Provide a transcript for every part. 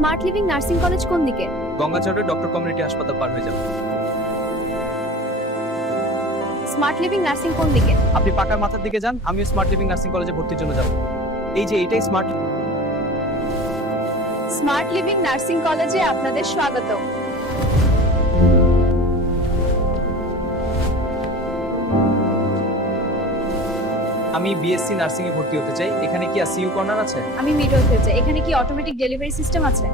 Smart living nursing college কোন দিকে? গঙ্গাচড়ে doctor community হাসপাতাল পার হয়ে যাবেন স্মার্ট লিভিং নার্সিং কোন দিকে? আপনি পাকার মাথার দিকে যান আমিও স্মার্ট লিভিং নার্সিং কলেজে ভর্তির জন্য যাব। এই যে এটাই স্মার্ট স্মার্ট লিভিং নার্সিং কলেজে আপনাদের স্বাগত আমি বিএসসি নার্সিং এ ভর্তি হতে চাই। এখানে কি আর সিইউ কর্নার আছে? আমি মিড হতে চাই। এখানে কি অটোমেটিক ডেলিভারি সিস্টেম আছে?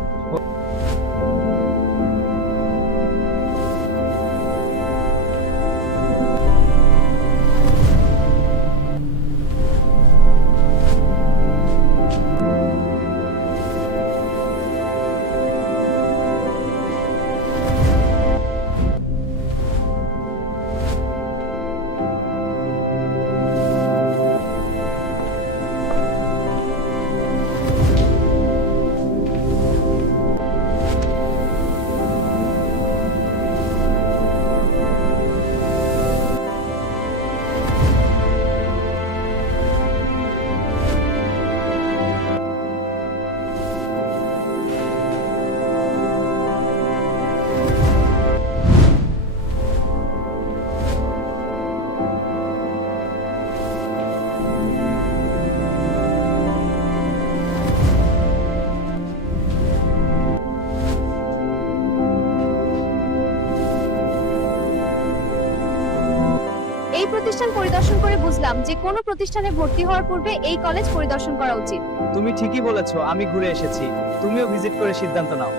এই প্রতিষ্ঠান পরিদর্শন করে বুঝলাম যে কোনো প্রতিষ্ঠানে ভর্তি হওয়ার পূর্বে এই কলেজ পরিদর্শন করা উচিত। তুমি ঠিকই বলেছ আমি ঘুরে এসেছি। তুমিও ভিজিট করে সিদ্ধান্ত নাও।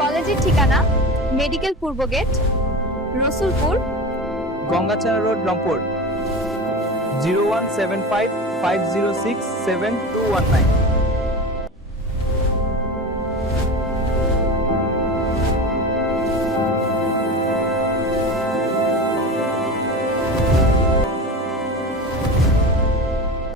কলেজের ঠিকানা মেডিকেল পূর্ব gate Rasulpur. Gangachara road Rangpur. Zero one seven five five zero six seven two one nine.